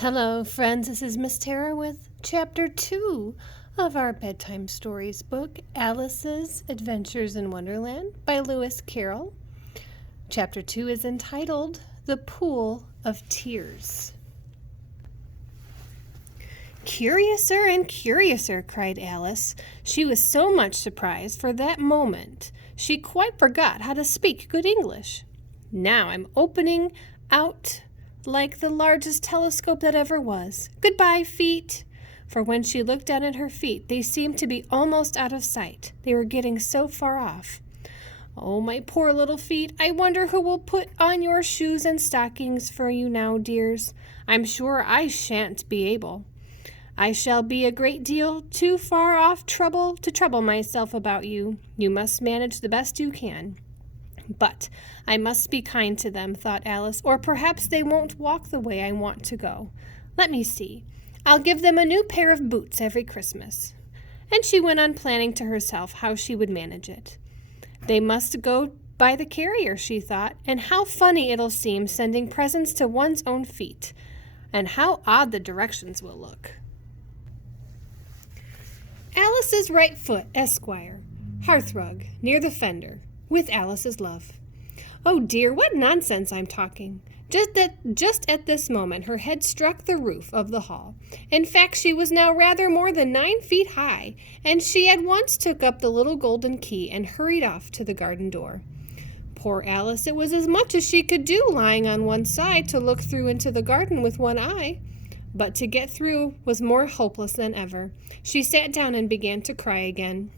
Hello, friends. This is Miss Tara with Chapter 2 of our Bedtime Stories book, Alice's Adventures in Wonderland by Lewis Carroll. Chapter 2 is entitled The Pool of Tears. "Curiouser and curiouser," cried Alice. She was so much surprised for that moment she quite forgot how to speak good English. "Now I'm opening out like the largest telescope that ever was. Goodbye, feet." For when she looked down at her feet, they seemed to be almost out of sight. They were getting so far off. "Oh, my poor little feet, I wonder who will put on your shoes and stockings for you now, dears. I'm sure I shan't be able. I shall be a great deal too far off to trouble myself about you. You must manage the best you can." "But I must be kind to them," thought Alice, "or perhaps they won't walk the way I want to go. Let me see. I'll give them a new pair of boots every Christmas." And she went on planning to herself how she would manage it. "They must go by the carrier," she thought, "and how funny it'll seem sending presents to one's own feet. And how odd the directions will look." Alice's right foot, Esquire, hearthrug, near the fender. With Alice's love. Oh dear, what nonsense I'm talking. Just at this moment, her head struck the roof of the hall. In fact, she was now rather more than 9 feet high, and she at once took up the little golden key and hurried off to the garden door. Poor Alice, it was as much as she could do lying on one side to look through into the garden with one eye. But to get through was more hopeless than ever. She sat down and began to cry again.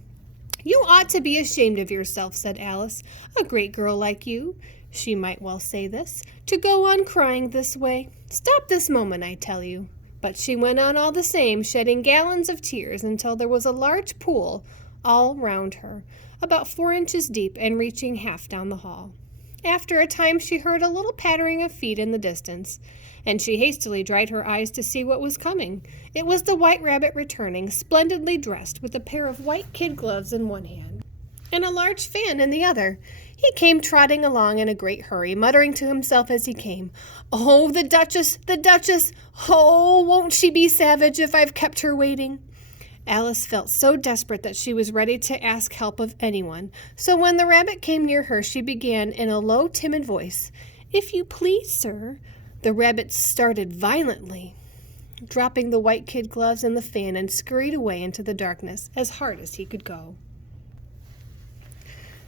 "You ought to be ashamed of yourself," said Alice. "A great girl like you," she might well say this, "to go on crying this way. Stop this moment, I tell you." But she went on all the same, shedding gallons of tears until there was a large pool all round her, about 4 inches deep and reaching half down the hall. After a time she heard a little pattering of feet in the distance, and she hastily dried her eyes to see what was coming. It was the White Rabbit returning, splendidly dressed, with a pair of white kid gloves in one hand and a large fan in the other. He came trotting along in a great hurry, muttering to himself as he came, "Oh, the Duchess, the Duchess! Oh, won't she be savage if I've kept her waiting?" Alice felt so desperate that she was ready to ask help of anyone. So when the rabbit came near her, she began in a low, timid voice, "If you please, sir." The rabbit started violently, dropping the white kid gloves and the fan, and scurried away into the darkness as hard as he could go.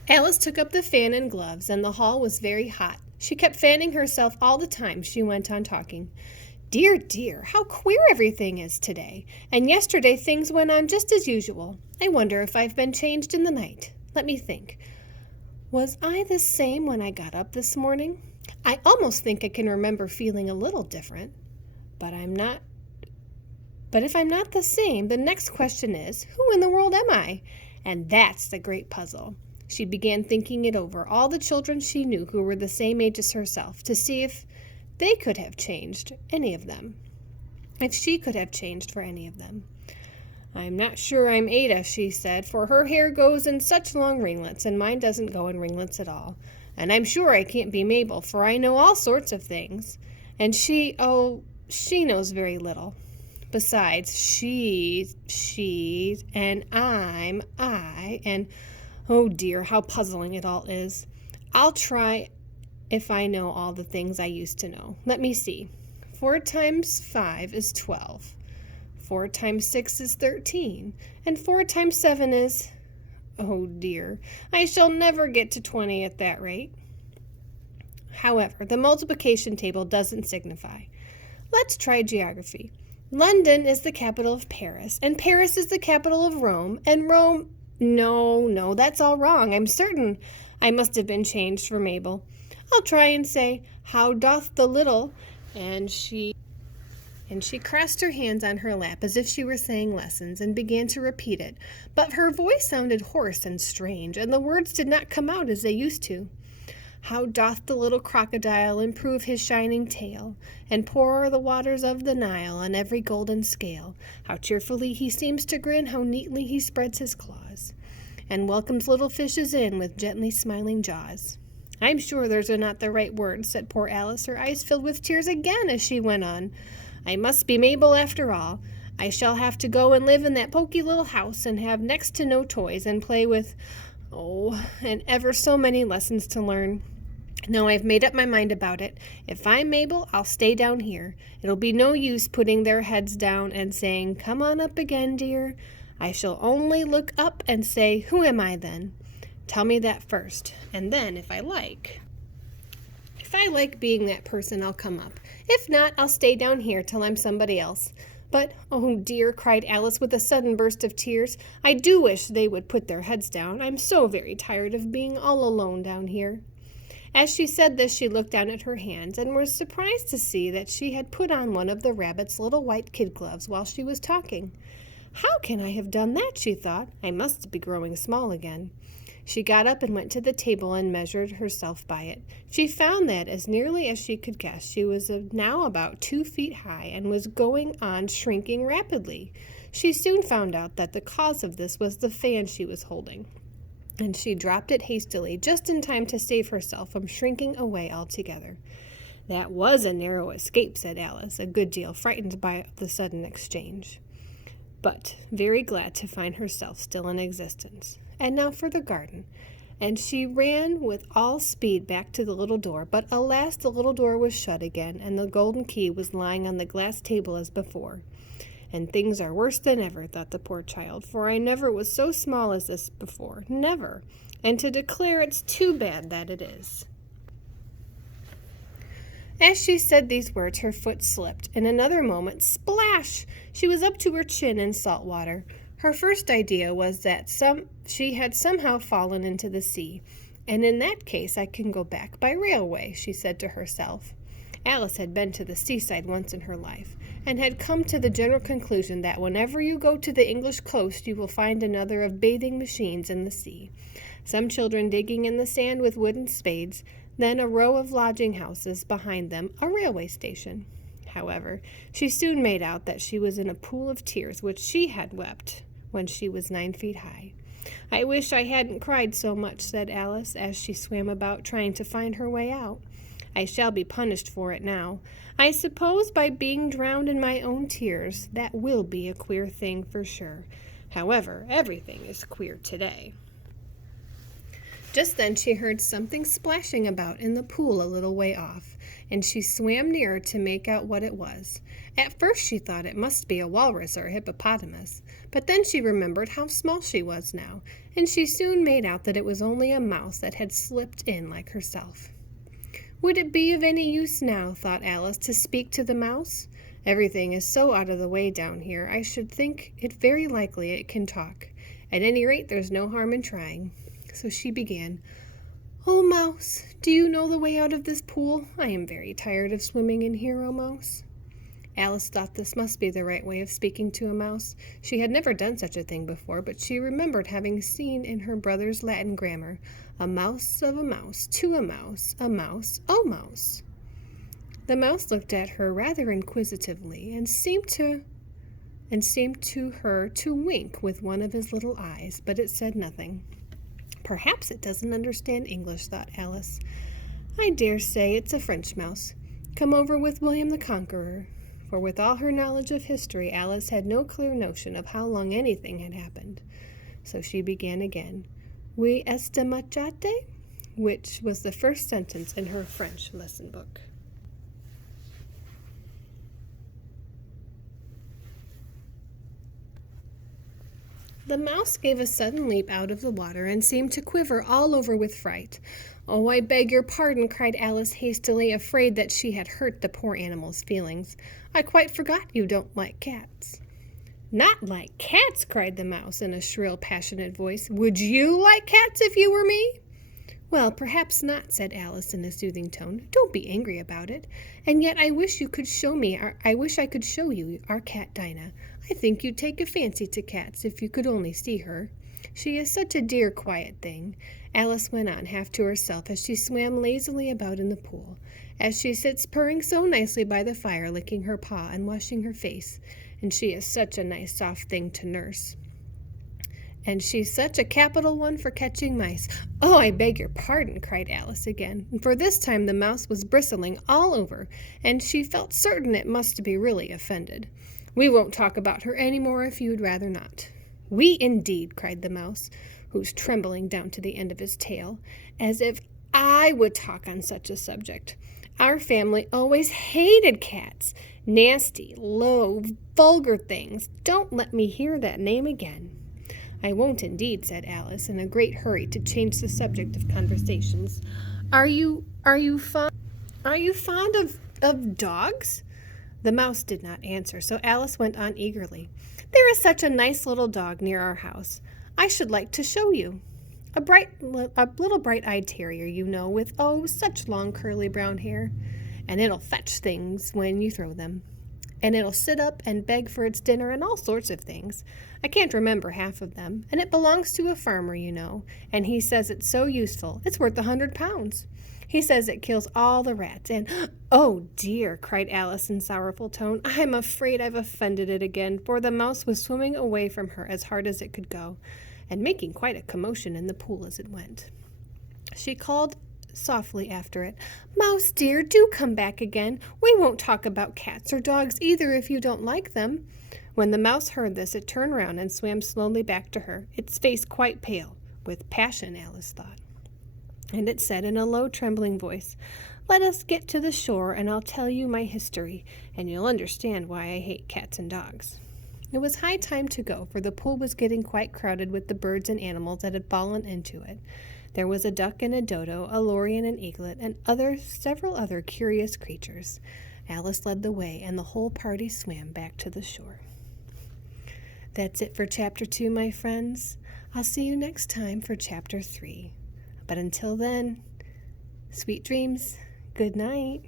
Alice took up the fan and gloves, and the hall was very hot. She kept fanning herself all the time she went on talking. "Dear, dear, how queer everything is today. And yesterday things went on just as usual. I wonder if I've been changed in the night. Let me think. Was I the same when I got up this morning? I almost think I can remember feeling a little different. But I'm not. But if I'm not the same, the next question is, who in the world am I? And that's the great puzzle." She began thinking it over, all the children she knew who were the same age as herself, to see if they could have changed, any of them. If she could have changed for any of them. "I'm not sure I'm Ada," she said, "for her hair goes in such long ringlets, and mine doesn't go in ringlets at all. And I'm sure I can't be Mabel, for I know all sorts of things. And she knows very little. Besides, she's, and I'm I, and oh dear, how puzzling it all is. I'll try if I know all the things I used to know. Let me see. 4 times 5 is 12. 4 times 6 is 13. And 4 times 7 is... Oh dear, I shall never get to 20 at that rate. However, the multiplication table doesn't signify. Let's try geography. London is the capital of Paris, and Paris is the capital of Rome, and Rome... No, that's all wrong. I'm certain I must have been changed for Mabel. I'll try and say, how doth the little, and she crossed her hands on her lap as if she were saying lessons and began to repeat it, but her voice sounded hoarse and strange, and the words did not come out as they used to. How doth the little crocodile improve his shining tail, and pour the waters of the Nile on every golden scale? How cheerfully he seems to grin, how neatly he spreads his claws, and welcomes little fishes in with gently smiling jaws. I'm sure those are not the right words, said poor Alice, her eyes filled with tears again as she went on. I must be Mabel after all. I shall have to go and live in that poky little house and have next to no toys and play with, and ever so many lessons to learn. No, I've made up my mind about it. If I'm Mabel, I'll stay down here. It'll be no use putting their heads down and saying, 'Come on up again, dear.' I shall only look up and say, 'Who am I then?' Tell me that first, and then if I like being that person, I'll come up. If not, I'll stay down here till I'm somebody else. But, oh dear," cried Alice with a sudden burst of tears, "I do wish they would put their heads down. I'm so very tired of being all alone down here." As she said this, she looked down at her hands and was surprised to see that she had put on one of the rabbit's little white kid gloves while she was talking. "How can I have done that?" she thought. "I must be growing small again." She got up and went to the table and measured herself by it. She found that, as nearly as she could guess, she was now about 2 feet high and was going on shrinking rapidly. She soon found out that the cause of this was the fan she was holding, and she dropped it hastily, just in time to save herself from shrinking away altogether. "That was a narrow escape," said Alice, a good deal frightened by the sudden exchange, but very glad to find herself still in existence. "And now for the garden." And she ran with all speed back to the little door, but alas, the little door was shut again, and the golden key was lying on the glass table as before. "And things are worse than ever," thought the poor child, "for I never was so small as this before, never, and to declare it's too bad that it is." As she said these words, her foot slipped. In another moment, splash! She was up to her chin in salt water. Her first idea was that she had somehow fallen into the sea, and in that case I can go back by railway, she said to herself. Alice had been to the seaside once in her life, and had come to the general conclusion that whenever you go to the English coast you will find another of bathing machines in the sea, some children digging in the sand with wooden spades, then a row of lodging houses, behind them a railway station. However, she soon made out that she was in a pool of tears which she had wept when she was 9 feet high. "I wish I hadn't cried so much," said Alice, as she swam about trying to find her way out. "I shall be punished for it now. I suppose by being drowned in my own tears. That will be a queer thing for sure. However, everything is queer today." Just then she heard something splashing about in the pool a little way off, and she swam nearer to make out what it was. At first she thought it must be a walrus or a hippopotamus, but then she remembered how small she was now, and she soon made out that it was only a mouse that had slipped in like herself. "Would it be of any use now," thought Alice, "to speak to the mouse? Everything is so out of the way down here, I should think it very likely it can talk. At any rate, there's no harm in trying." So she began, "Oh, Mouse, do you know the way out of this pool? I am very tired of swimming in here, oh, Mouse." Alice thought this must be the right way of speaking to a mouse. She had never done such a thing before, but she remembered having seen in her brother's Latin grammar, "A mouse of a mouse, to a mouse, oh, mouse." The mouse looked at her rather inquisitively, and seemed to her to wink with one of his little eyes, but it said nothing. "Perhaps it doesn't understand English," thought Alice. "I dare say it's a French mouse, come over with William the Conqueror." For with all her knowledge of history, Alice had no clear notion of how long anything had happened. So she began again, "Oui, est machate?" which was the first sentence in her French lesson book. The mouse gave a sudden leap out of the water and seemed to quiver all over with fright. "Oh, I beg your pardon," cried Alice hastily, afraid that she had hurt the poor animal's feelings. "I quite forgot you don't like cats." "Not like cats!" cried the mouse in a shrill, passionate voice. "Would you like cats if you were me?" "Well, perhaps not," said Alice in a soothing tone. "Don't be angry about it. And yet I wish I could show you our cat Dinah. I think you'd take a fancy to cats if you could only see her. She is such a dear, quiet thing," Alice went on, half to herself, as she swam lazily about in the pool, "as she sits purring so nicely by the fire, licking her paw and washing her face. And she is such a nice, soft thing to nurse." And she's such a capital one for catching mice. Oh, I beg your pardon, cried Alice again, for this time the mouse was bristling all over, and she felt certain it must be really offended. We won't talk about her any more if you'd rather not. We indeed, cried the mouse, who's trembling down to the end of his tail, as if I would talk on such a subject. Our family always hated cats. Nasty, low, vulgar things. Don't let me hear that name again. I won't indeed, said Alice, in a great hurry to change the subject of conversations. Are you fond of dogs? The mouse did not answer, so Alice went on eagerly. There is such a nice little dog near our house. I should like to show you. A little bright-eyed terrier, you know, with, oh, such long curly brown hair. And it'll fetch things when you throw them. And it'll sit up and beg for its dinner and all sorts of things. I can't remember half of them. And it belongs to a farmer, you know, and he says it's so useful. It's worth £100. He says it kills all the rats, and, oh dear, cried Alice in sorrowful tone, I'm afraid I've offended it again, for the mouse was swimming away from her as hard as it could go, and making quite a commotion in the pool as it went. She called softly after it, Mouse dear, do come back again. We won't talk about cats or dogs either if you don't like them. When the mouse heard this, it turned round and swam slowly back to her, its face quite pale, with passion, Alice thought. And it said in a low, trembling voice, Let us get to the shore, and I'll tell you my history, and you'll understand why I hate cats and dogs. It was high time to go, for the pool was getting quite crowded with the birds and animals that had fallen into it. There was a duck and a dodo, a lory and an eaglet, and several other curious creatures. Alice led the way, and the whole party swam back to the shore. That's it for Chapter 2, my friends. I'll see you next time for Chapter 3. But until then, sweet dreams. Good night.